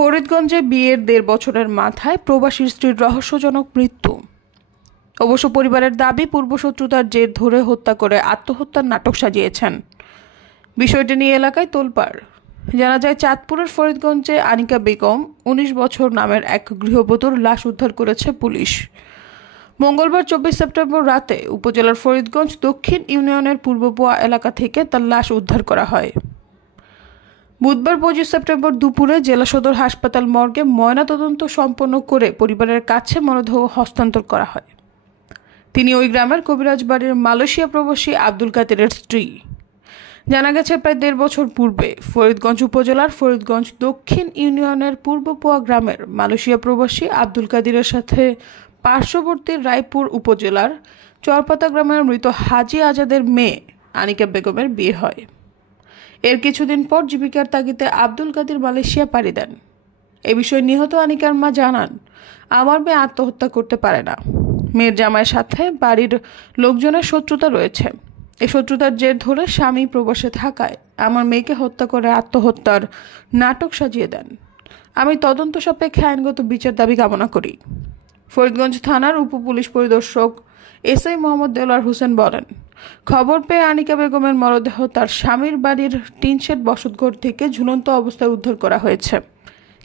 ফরিদগঞ্জে বিয়ের ১.৫ বছরের মাথায় প্রবাসী স্ত্রীর রহস্যজনক মৃত্যু। অবশ্য পরিবারের দাবি, পূর্বশত্রুতার জের ধরে হত্যা করে আত্মহত্যার নাটক সাজিয়েছেন। বিষয়টি নিয়ে এলাকায় তোলপাড়। জানা যায়, চাঁদপুরের ফরিদগঞ্জে আনিকা বেগম ১৯ বছর নামের এক গৃহবধূর লাশ উদ্ধার করেছে পুলিশ। মঙ্গলবার ২৪ সেপ্টেম্বর রাতে উপজেলার ফরিদগঞ্জ দক্ষিণ ইউনিয়নের পূর্বপোয়া এলাকা থেকে তার লাশ উদ্ধার করা হয়। বুধবার ২৫ সেপ্টেম্বর দুপুরে জেলা সদর হাসপাতাল মর্গে ময়নাতদন্ত সম্পন্ন করে পরিবারের কাছে মরদেহ হস্তান্তর করা হয়। তিনি ওই গ্রামের কবিরাজ বাড়ির মালয়েশিয়া প্রবাসী আব্দুল কাদেরের স্ত্রী। জানা গেছে, প্রায় ১.৫ বছর পূর্বে ফরিদগঞ্জ উপজেলার ফরিদগঞ্জ দক্ষিণ ইউনিয়নের পূর্বপোয়া গ্রামের মালয়েশিয়া প্রবাসী আব্দুল কাদেরের সাথে পার্শ্ববর্তী রায়পুর উপজেলার চরপাতা গ্রামের মৃত হাজি আজাদের মেয়ে আনিকা বেগমের বিয়ে হয়। এর কিছুদিন পর জীবিকার তাগিদে আব্দুল কাদের মালয়েশিয়া পাড়ি দেন। এ বিষয়ে নিহত আনিকার মা জানান, আমার মেয়ে আত্মহত্যা করতে পারে না। মেয়ের জামাইয়ের সাথে বাড়ির লোকজনের শত্রুতা রয়েছে। এই শত্রুতার জের ধরে স্বামী প্রবাসে থাকায় আমার মেয়েকে হত্যা করে আত্মহত্যার নাটক সাজিয়ে দেন। আমি তদন্ত সাপেক্ষে আইনগত বিচার দাবি কামনা করি। ফরিদগঞ্জ থানার উপপুলিশ পরিদর্শক এসআই মোহাম্মদ দেলোয়ার হোসেন বলেন, খবর পেয়ে আনিকা বেগমের মরদেহ তার স্বামীর বাড়ির টিনশেড বসতঘর থেকে ঝুলন্ত অবস্থায় উদ্ধার করা হয়েছে।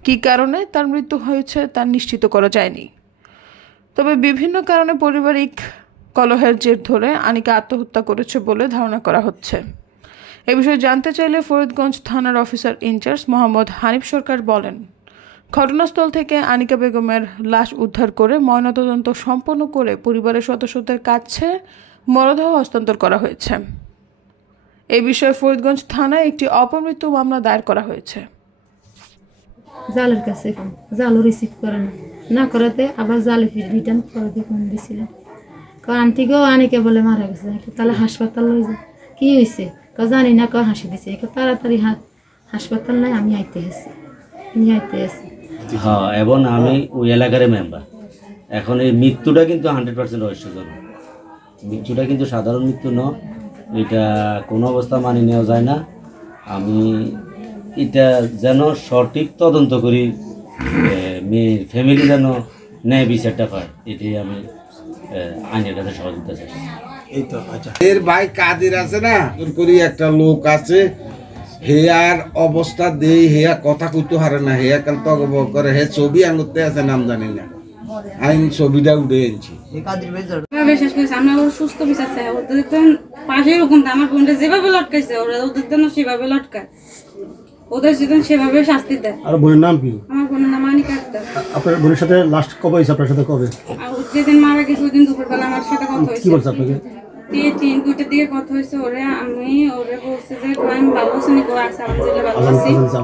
কী কারণে তার মৃত্যু হয়েছে তা নিশ্চিত করা যায়নি। তবে বিভিন্ন কারণে পারিবারিক কলহের জের ধরে আনিকা আত্মহত্যা করেছে বলে ধারণা করা হচ্ছে। এ বিষয়ে জানতে চাইলে ফরিদগঞ্জ থানার অফিসার ইনচার্জ মোহাম্মদ হানিফ সরকার বলেন, ঘটনাস্থল থেকে আনিকা বেগমের লাশ উদ্ধার করে ময়নাতদন্ত সম্পন্ন করে পরিবারের সদস্যদের কাছে মরদেহ হস্তান্তর করা হয়েছে। এই বিষয়ে ফরিদগঞ্জ থানায় একটি অপমৃত্যু মামলা দায়ের করা হয়েছে। জালের কাছে জালও রিসিভ করে না করাতে আবার জালে রিটার্ন করে দিয়েছিলেন। আন্টিকেও আনিকে বলে মারা গেছে, তাহলে হাসপাতাল লই যা। কি হয়েছে? জানি না, হাসি দিছে। তাড়াতাড়ি হাসপাতাল নাই, আমি আইতে এসেছি। হ্যাঁ, এবং আমি ওই এলাকার মেম্বার। এখন এই মৃত্যুটা কিন্তু 100% রহস্যজনক। মৃত্যুটা কিন্তু সাধারণ মৃত্যু নয়, এটা কোনো অবস্থা মানি নেওয়া যায় না। আমি এটা যেন সঠিক তদন্ত করি, মেয়ের ফ্যামিলি যেন ন্যায় বিচারটা পায়, এটাই আমি আইনের কাছে সহযোগিতা চাই। এই তো এর ভাই কাদের আছে না, করি একটা লোক আছে, হেয়ার অবস্থা দেই, হেয়া কথা কইতে হারে না, হেয়া কাল তগ করে, হে ছবি আঙুতে আছে, নাম জানি না, আইন ছবিটা উঠে এনেছি। বিশেষ করে আমরা সুস্থ বিচার চাই, ওদের তো পাশে এরকম আমার বোনটা যেভাবে লটকাইছে ওরা ওদের জন্য সেভাবে লটকায়, ওদের যেদিন সেভাবে শাস্তি দেয়। আর বোনের নাম কি? আমার বোনের নাম আনিকা আক্তার। আপনার বোনের সাথে লাস্ট কবে হয়েছে? আপনার সাথে কবে? যেদিন মারা গেছে ওই দিন দুপুরবেলা আমার সাথে কথা হয়েছে। কি বলছে আপনাকে? 3-2টার দিকে কথা হয়েছে। ওরে বলছে যে আমি ভালো আছি, আছে,